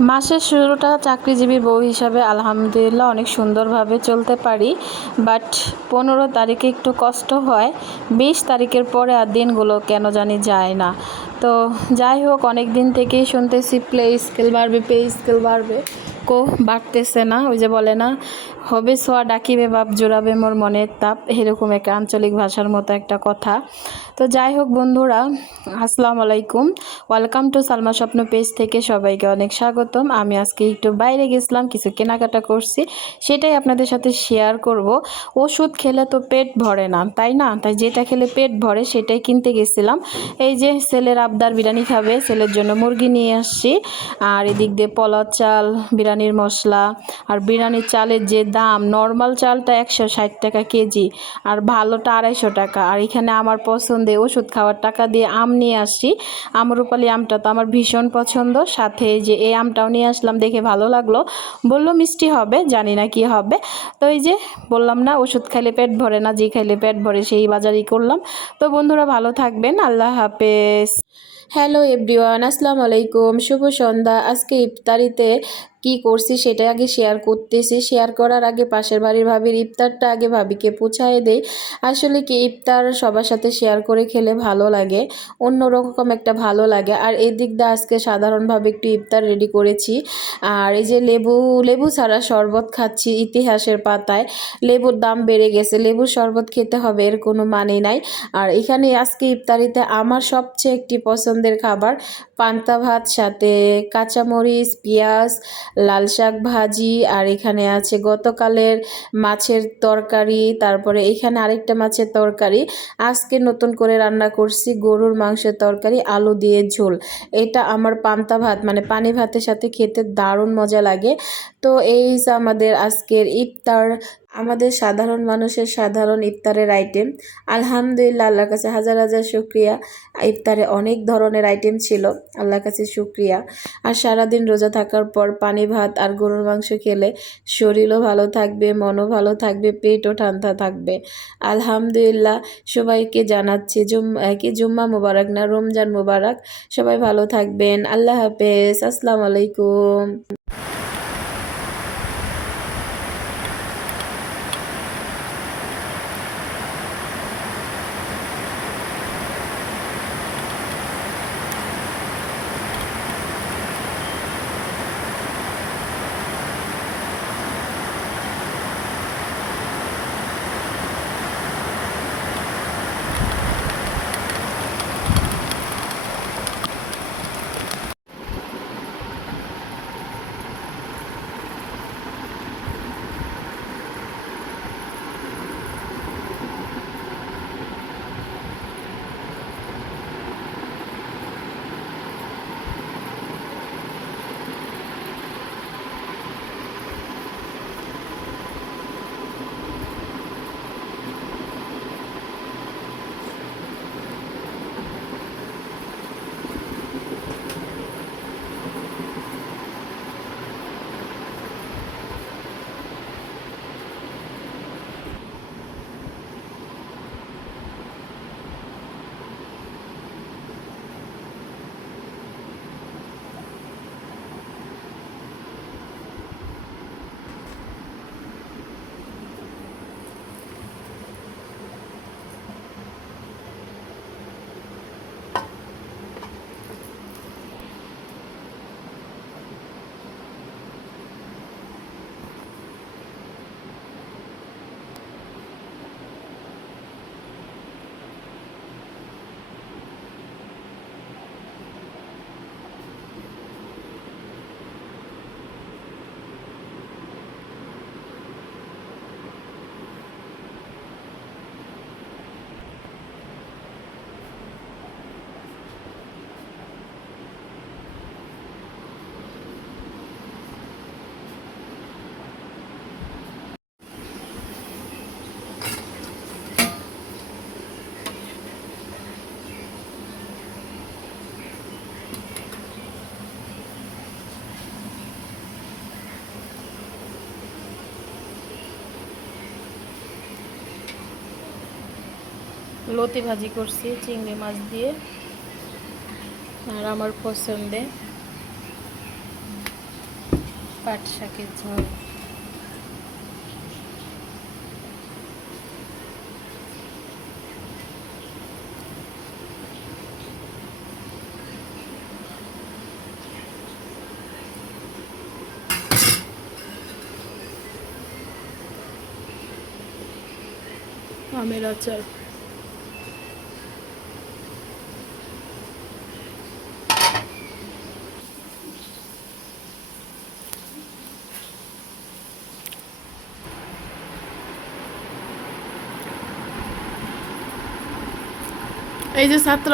মাসের শুরুটা চাকরিজীবী বউ হিসাবে আলহামদুলিল্লাহ অনেক সুন্দরভাবে চলতে পারি, বাট 15 তারিখে একটু কষ্ট হয়। 20 তারিখের পরে আর দিনগুলো কেন জানি যায় না। তো যাই হোক, অনেক দিন থেকেই শুনতেছি স্কেল বাড়বে, স্কেল বাড়বে, বাড়তেছে না। ওই যে বলে না, হবে সোয়া ডাকিবে বাপ, জোড়াবে মোর মনের তাপ, এরকম একটা আঞ্চলিক ভাষার মতো একটা কথা। তো যাই হোক বন্ধুরা, আসসালামু আলাইকুম, ওয়েলকাম টু সালমা স্বপ্ন পেজ থেকে সবাইকে অনেক স্বাগতম। আমি আজকে একটু বাইরে গেছিলাম, কিছু কেনাকাটা করছি, সেটাই আপনাদের সাথে শেয়ার করব। ওষুধ খেলে তো পেট ভরে না, তাই না? তাই যেটা খেলে পেট ভরে সেটাই কিনতে গেছিলাম। এই যে ছেলের আবদার বিরিয়ানি খাবে, ছেলের জন্য মুরগি নিয়ে আসছি। আর এদিক দিয়ে পোলাও চাল, বিরিয়ানির মশলা, আর বিরিয়ানির চালের যে দাম, নর্মাল চালটা 160 টাকা কেজি, আর ভালোটা 250 টাকা। আর এখানে আমার পছন্দে ওষুধ খাওয়ার টাকা দিয়ে আম নিয়ে আসছি। আমরুপালি আমটা তো আমার ভীষণ পছন্দ, সাথে যে এই আমটাও নিয়ে আসলাম, দেখে ভালো লাগলো। বললো মিষ্টি হবে, জানি না কি হবে। তো এই যে বললাম না, ওষুধ খাইলে পেট ভরে না, যে খাইলে পেট ভরে সেই বাজারই করলাম। তো বন্ধুরা ভালো থাকবেন, আল্লাহ হাফেজ। হ্যালো এভরিওয়ান, আসসালামু আলাইকুম, শুভ সন্ধ্যা। আজকে ইফতারিতে কি করছি সেটা আগে শেয়ার করতেছি। শেয়ার করার আগে পাশের বাড়ির ভাবির ইফতারটা আগে ভাবিকে পৌঁছায় দেই। আসলে কি, ইফতার সবার সাথে শেয়ার করে খেলে ভালো লাগে, অন্যরকম একটা ভালো লাগে। আর এই দিক দিয়ে আজকে সাধারণভাবে একটু ইফতার রেডি করেছি। আর এই যে লেবু ছাড়া শরবত খাচ্ছি ইতিহাসের পাতায়। লেবুর দাম বেড়ে গেছে, লেবুর শরবত খেতে হবে এর কোনো মানে নাই। আর এখানে আজকে ইফতারিতে আমার সবচেয়ে একটি পছন্দের খাবার পান্তা ভাত, সাথে কাঁচামরিচ, পেঁয়াজ, লাল শাক ভাজি, আর এখানে আছে গতকালের মাছের তরকারি, তারপরে এখানে আরেকটা মাছের তরকারি। আজকে নতুন করে রান্না করছি গরুর মাংসের তরকারি, আলু দিয়ে ঝোল। এটা আমার পান্তা ভাত মানে পানি ভাতের সাথে খেতে দারুণ মজা লাগে। তো এই যে আমাদের আজকের ইফতার, আমাদের সাধারণ মানুষের সাধারণ ইফতারের আইটেম। আলহামদুলিল্লাহ, আল্লাহর কাছে হাজার হাজার শুক্রিয়া। ইফতারে অনেক ধরনের আইটেম ছিল, আল্লাহর কাছে শুক্রিয়া। আর সারাদিন রোজা থাকার পর পানি ভাত আর গরুর মাংস খেলে শরীরও ভালো থাকবে, মনও ভালো থাকবে, পেটও ঠান্ডা থাকবে। আলহামদুলিল্লাহ, সবাইকে জানাচ্ছি জুম্মা মুবারক না, রমজান মুবারক। সবাই ভালো থাকবেন, আল্লাহ হাফেজ, আসসালামু আলাইকুম। লতি ভাজি করছি চিংড়ি মাছ দিয়ে, আর আমার পছন্দে পাট শাকের ঝোল। আমের আচার। এই যে ছাত্র